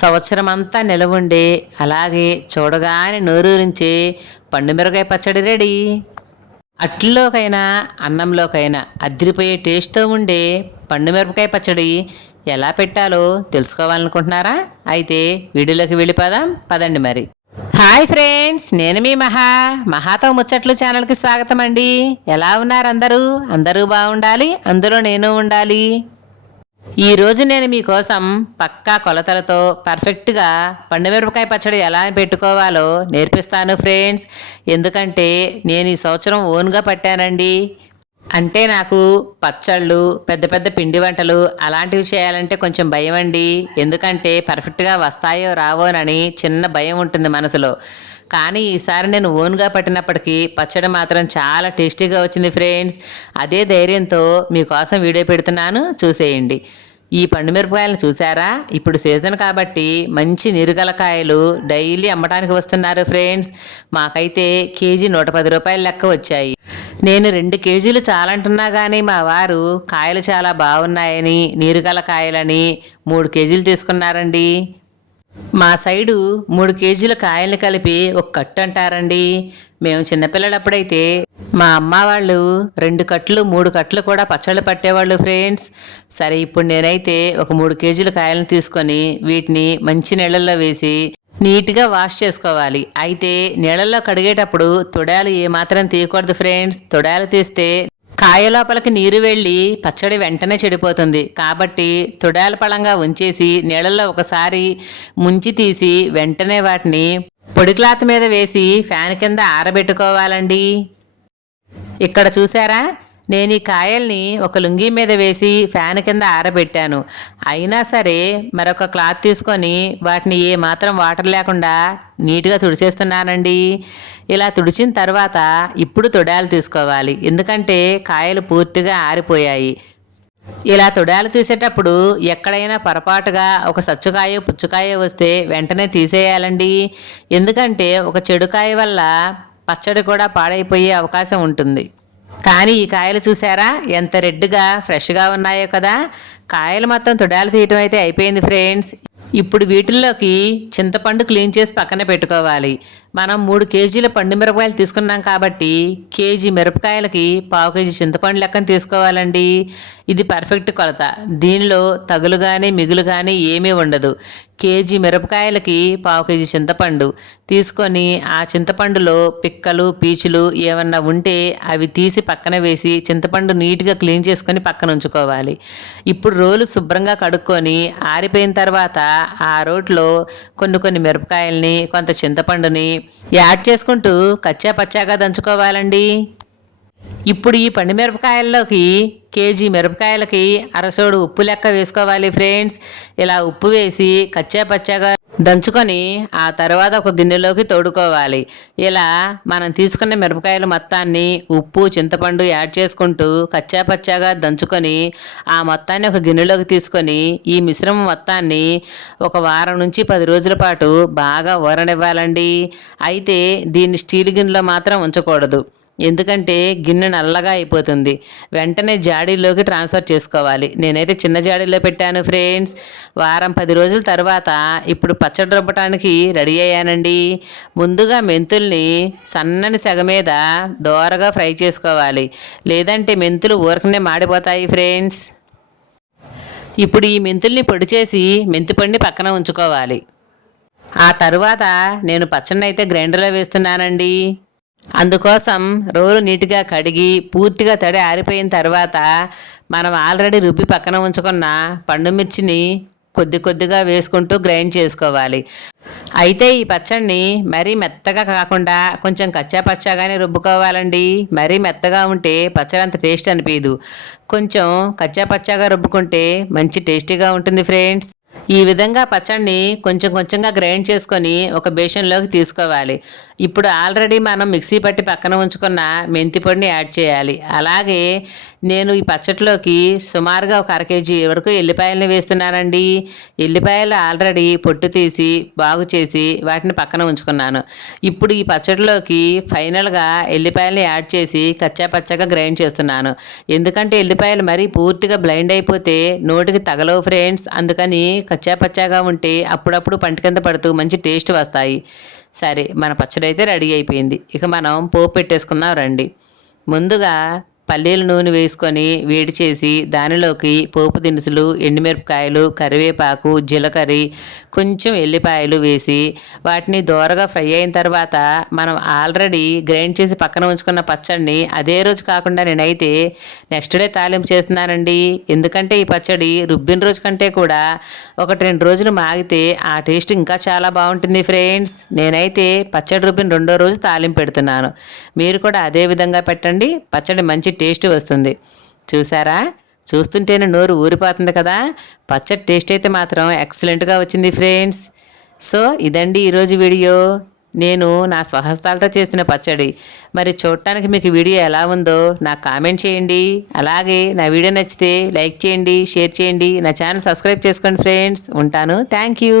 సంవత్సరం అంతా నిలవుండే అలాగే చూడగానే నోరూరించే పండుమిరకాయ పచ్చడి రెడీ. అట్లలోకైనా అన్నంలోకైనా అదిరిపోయే టేస్ట్తో ఉండే పండుమిరపకాయ పచ్చడి ఎలా పెట్టాలో తెలుసుకోవాలనుకుంటున్నారా? అయితే వీడియోలోకి వెళ్ళిపోదాం. పదండి మరి. హాయ్ ఫ్రెండ్స్ నేను మీ మహా. మహాతో ముచ్చట్లు ఛానల్కి స్వాగతం అండి ఎలా ఉన్నారు అందరూ? అందరూ బాగుండాలి అందులో నేను ఉండాలి. ఈరోజు నేను మీకోసం పక్కా కొలతలతో పర్ఫెక్ట్గా పండుమిరపకాయ పచ్చడి ఎలా పెట్టుకోవాలో నేర్పిస్తాను ఫ్రెండ్స్. ఎందుకంటే నేను ఈ సంవత్సరం ఓన్గా పట్టానండి. అంటే నాకు పచ్చళ్ళు పెద్ద పెద్ద పిండి వంటలు అలాంటివి చేయాలంటే కొంచెం భయం అండి. ఎందుకంటే పర్ఫెక్ట్గా వస్తాయో రావోనని చిన్న భయం ఉంటుంది మనసులో. కానీ ఈసారి నేను ఓన్గా పట్టినప్పటికీ పచ్చడి మాత్రం చాలా టేస్టీగా వచ్చింది ఫ్రెండ్స్. అదే ధైర్యంతో మీకోసం వీడియో పెడుతున్నాను. చూసేయండి. ఈ పండుమిరపకాయలను చూసారా ఇప్పుడు సీజన్ కాబట్టి మంచి నిరుగలకాయలు డైలీ అమ్మటానికి వస్తున్నారు ఫ్రెండ్స్. మాకైతే కేజీ నూట పది రూపాయల లెక్క వచ్చాయి. నేను రెండు కేజీలు చాలంటున్నా కానీ మా వారు కాయలు చాలా బాగున్నాయని నీరుగల కాయలని మూడు కేజీలు తీసుకున్నారండి. మా సైడు మూడు కేజీల కాయల్ని కలిపి ఒక కట్టు అంటారండి. మేము చిన్నపిల్లడప్పుడైతే మా అమ్మ వాళ్ళు రెండు కట్లు మూడు కట్లు కూడా పచ్చళ్ళు పట్టేవాళ్ళు ఫ్రెండ్స్. సరే ఇప్పుడు నేనైతే ఒక మూడు కేజీల కాయలను తీసుకొని వీటిని మంచి నీళ్ళల్లో వేసి నీట్గా వాష్ చేసుకోవాలి. అయితే నీళ్ళల్లో కడిగేటప్పుడు తొడాలు ఏమాత్రం తీయకూడదు ఫ్రెండ్స్. తొడాలు తీస్తే కాయ లోపలికి నీరు వెళ్ళి పచ్చడి వెంటనే చెడిపోతుంది. కాబట్టి తొడాల పళంగా ఉంచేసి నీళ్ళల్లో ఒకసారి ముంచి తీసి వెంటనే వాటిని పొడి క్లాత్ మీద వేసి ఫ్యాన్ కింద ఆరబెట్టుకోవాలండి. ఇక్కడ చూసారా నేను ఈ కాయల్ని ఒక లుంగీ మీద వేసి ఫ్యాన్ కింద ఆరబెట్టాను. అయినా సరే మరొక క్లాత్ తీసుకొని వాటిని ఏ మాత్రం వాటర్ లేకుండా నీట్గా తుడిచేస్తున్నానండి. ఇలా తుడిచిన తర్వాత ఇప్పుడు తొడాలు తీసుకోవాలి. ఎందుకంటే కాయలు పూర్తిగా ఆరిపోయాయి. ఇలా తొడాలు తీసేటప్పుడు ఎక్కడైనా పొరపాటుగా ఒక సచ్చుకాయ పుచ్చుకాయ వస్తే వెంటనే తీసేయాలండి. ఎందుకంటే ఒక చెడుకాయ వల్ల పచ్చడి కూడా పాడైపోయే అవకాశం ఉంటుంది. కానీ ఈ కాయలు చూసారా? ఎంత రెడ్గా ఫ్రెష్గా ఉన్నాయో కదా? కాయలు మొత్తం తొడాలు తీయటం అయితే అయిపోయింది ఫ్రెండ్స్. ఇప్పుడు వీటిల్లోకి చింతపండు క్లీన్ చేసి పక్కన పెట్టుకోవాలి. మనం మూడు కేజీల పండు మిరపకాయలు తీసుకున్నాం కాబట్టి కేజీ మిరపకాయలకి పావు కేజీ చింతపండు లెక్కన తీసుకోవాలండి. ఇది పర్ఫెక్ట్ కొలత. దీనిలో తగులు కానీ మిగులు కానీ ఏమీ ఉండదు. కేజీ మిరపకాయలకి పావు కేజీ చింతపండు. తీసుకొని ఆ చింతపండులో పిక్కలు పీచులు ఏమన్నా ఉంటే అవి తీసి పక్కన వేసి చింతపండు నీట్గా క్లీన్ చేసుకొని పక్కన ఉంచుకోవాలి. ఇప్పుడు రోలు శుభ్రంగా కడుక్కొని ఆరిపోయిన తర్వాత ఆ రోట్లో కొన్ని కొన్ని మిరపకాయల్ని కొంత చింతపండుని యాడ్ చేసుకుంటూ కచ్చా పచ్చాగా దంచుకోవాలండి. ఇప్పుడు ఈ పండు మిరపకాయల్లోకి కేజీ మిరపకాయలకి అరసోడు ఉప్పు లెక్క వేసుకోవాలి ఫ్రెండ్స్. ఇలా ఉప్పు వేసి కచ్చా పచ్చాగా దంచుకొని ఆ తర్వాత ఒక గిన్నెలోకి తోడుకోవాలి. ఇలా మనం తీసుకున్న మిరపకాయల మొత్తాన్ని ఉప్పు చింతపండు యాడ్ చేసుకుంటూ కచ్చా పచ్చాగా దంచుకొని ఆ మొత్తాన్ని ఒక గిన్నెలోకి తీసుకొని ఈ మిశ్రమం మొత్తాన్ని ఒక వారం నుంచి పది రోజుల పాటు బాగా ఊరనివ్వాలండి. అయితే దీన్ని స్టీల్ గిన్నెలో మాత్రం ఉంచకూడదు. ఎందుకంటే గిన్నె నల్లగా అయిపోతుంది. వెంటనే జాడీలోకి ట్రాన్స్ఫర్ చేసుకోవాలి. నేనైతే చిన్న జాడీలో పెట్టాను ఫ్రెండ్స్. వారం పది రోజుల తర్వాత ఇప్పుడు పచ్చడి రుబ్బటానికి రెడీ అయ్యానండి. ముందుగా మెంతుల్ని సన్నని సెగ మీద దోరగా ఫ్రై చేసుకోవాలి. లేదంటే మెంతులు ఊరకనే మాడిపోతాయి ఫ్రెండ్స్. ఇప్పుడు ఈ మెంతుల్ని పొడి చేసి మెంతిపండి పక్కన ఉంచుకోవాలి. ఆ తరువాత నేను పచ్చడిని అయితే గ్రైండర్లో వేస్తున్నానండి. అందుకోసం రోలు నీట్గా కడిగి పూర్తిగా తడి ఆరిపోయిన తర్వాత మనం ఆల్రెడీ రుబ్బి పక్కన ఉంచుకున్న పండు మిర్చిని కొద్ది కొద్దిగా వేసుకుంటూ గ్రైండ్ చేసుకోవాలి. అయితే ఈ పచ్చడిని మరీ మెత్తగా కాకుండా కొంచెం కచ్చా పచ్చాగానే రుబ్బుకోవాలండి. మరీ మెత్తగా ఉంటే పచ్చడి అంత టేస్ట్ అనిపించదు కొంచెం కచ్చా పచ్చాగా రుబ్బుకుంటే మంచి టేస్టీగా ఉంటుంది ఫ్రెండ్స్. ఈ విధంగా పచ్చడిని కొంచెం కొంచెంగా గ్రైండ్ చేసుకొని ఒక బేషన్లోకి తీసుకోవాలి. ఇప్పుడు ఆల్రెడీ మనం మిక్సీ పట్టి పక్కన ఉంచుకున్న మెంతి పొడిని యాడ్ చేయాలి. అలాగే నేను ఈ పచ్చట్లోకి సుమారుగా ఒక అర కేజీ వరకు ఎల్లిపాయలని వేస్తున్నానండి. ఎల్లిపాయలు ఆల్రెడీ పొట్టు తీసి బాగు చేసి వాటిని పక్కన ఉంచుకున్నాను. ఇప్పుడు ఈ పచ్చడిలోకి ఫైనల్గా ఎల్లిపాయలని యాడ్ చేసి కచ్చా పచ్చగా గ్రైండ్ చేస్తున్నాను. ఎందుకంటే ఎల్లిపాయలు మరీ పూర్తిగా బ్లైండ్ అయిపోతే నోటికి తగలవు ఫ్రెండ్స్ అందుకని కచ్చా పచ్చాగా ఉంటే అప్పుడప్పుడు పంట కింద పడుతూ మంచి టేస్ట్ వస్తాయి. సరే మన పచ్చడి అయితే రెడీ అయిపోయింది. ఇక మనం పోపు పెట్టేసుకుందాం రండి. ముందుగా పల్లీల నూనె వేసుకొని వేడి చేసి దానిలోకి పోపు దినుసులు ఎండుమిరపకాయలు కరివేపాకు జీలకర్ర కొంచెం ఎల్లిపాయలు వేసి వాటిని దోరగా ఫ్రై అయిన తర్వాత మనం ఆల్రెడీ గ్రైండ్ చేసి పక్కన ఉంచుకున్న పచ్చడిని అదే రోజు కాకుండా నేనైతే నెక్స్ట్ డే తాలింపు చేస్తున్నానండి. ఎందుకంటే ఈ పచ్చడి రుబ్బిన రోజు కంటే కూడా ఒకటి రెండు రోజులు మాగితే ఆ టేస్ట్ ఇంకా చాలా బాగుంటుంది ఫ్రెండ్స్. నేనైతే పచ్చడి రుబ్బిన రెండో రోజు తాలింపు పెడుతున్నాను. మీరు కూడా అదే విధంగా పెట్టండి. పచ్చడి మంచి టేస్ట్ వస్తుంది. చూసారా? చూస్తుంటేనే నోరు ఊరిపోతుంది కదా? పచ్చడి టేస్ట్ అయితే మాత్రం ఎక్సలెంట్గా వచ్చింది ఫ్రెండ్స్ సో ఇదండి ఈరోజు వీడియో. నేను నా స్వహస్తాలతో చేసిన పచ్చడి. మరి చూడటానికి మీకు వీడియో ఎలా ఉందో నాకు కామెంట్ చేయండి. అలాగే నా వీడియో నచ్చితే లైక్ చేయండి షేర్ చేయండి. నా ఛానల్ సబ్స్క్రైబ్ చేసుకోండి ఫ్రెండ్స్ ఉంటాను. Thank you.